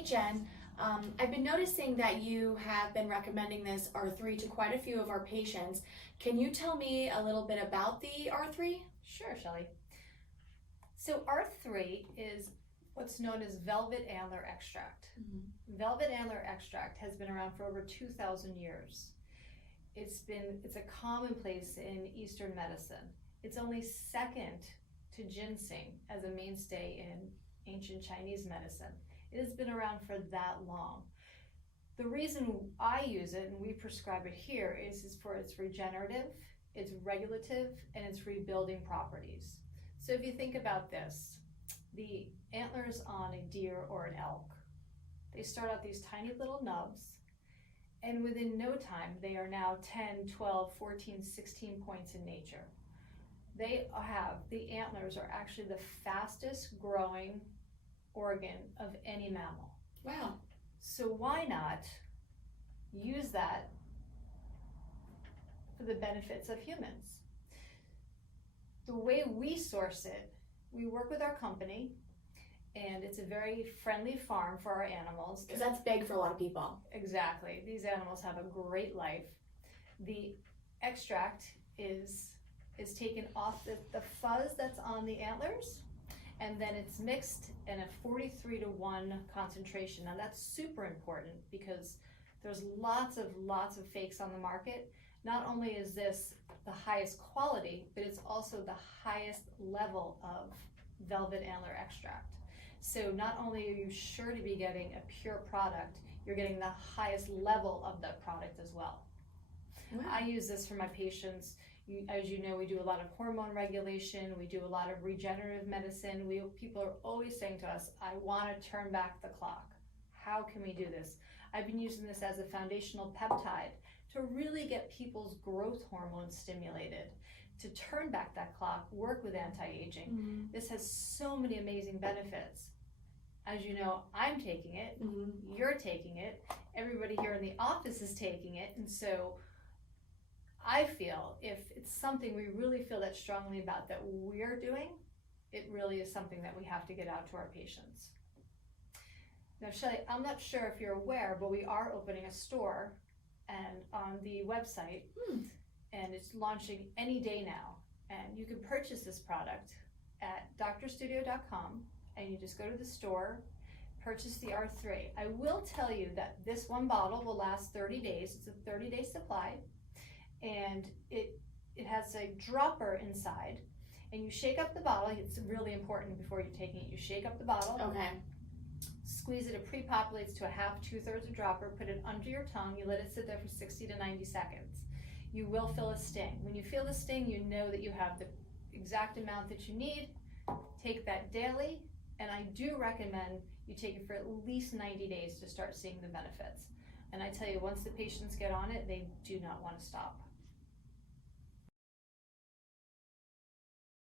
Hey Jen, I've been noticing that you have been recommending this R3 to quite a few of our patients. Can you tell me a little bit about the R3? Sure, Shelley. So R3 is what's known as velvet antler extract. Velvet antler extract has been around for over 2,000 years. It's a commonplace in Eastern medicine. It's only second to ginseng as a mainstay in ancient Chinese medicine. It has been around for that long. The reason I use it and we prescribe it here is for its regenerative, its regulative, and its rebuilding properties. So if you think about this, the antlers on a deer or an elk, they start out these tiny little nubs, and within no time, they are now 10, 12, 14, 16 points in nature. The antlers are actually the fastest growing organ of any mammal. Wow. So why not use that for the benefits of humans? The way we source it, we work with our company, and it's a very friendly farm for our animals. Because that's big for a lot of people. Exactly. These animals have a great life. The extract is taken off the fuzz that's on the antlers, and then it's mixed in a 43-to-1 concentration. Now that's super important because there's lots of fakes on the market. Not only is this the highest quality, but it's also the highest level of velvet antler extract. So not only are you sure to be getting a pure product, you're getting the highest level of that product as well. Wow. I use this for my patients. As you know, we do a lot of hormone regulation, we do a lot of regenerative medicine. People are always saying to us, I want to turn back the clock. How can we do this? I've been using this as a foundational peptide to really get people's growth hormones stimulated, to turn back that clock, work with anti-aging. This has so many amazing benefits. As you know, I'm taking it, you're taking it, everybody here in the office is taking it, and so I feel if it's something we really feel that strongly about that we're doing, it really is something that we have to get out to our patients. Now, Shelley, I'm not sure if you're aware, but we are opening a store and on the website, and it's launching any day now. And you can purchase this product at drstudio.com, and you just go to the store, purchase the R3. I will tell you that this one bottle will last 30 days. It's a 30-day supply. And it has a dropper inside, and you shake up the bottle. It's really important before you're taking it. You shake up the bottle. Okay. Squeeze it. It pre-populates to a half, 2/3 a dropper. Put it under your tongue. You let it sit there for 60 to 90 seconds. You will feel a sting. When you feel the sting, you know that you have the exact amount that you need. Take that daily, and I do recommend you take it for at least 90 days to start seeing the benefits. And I tell you, once the patients get on it, they do not want to stop.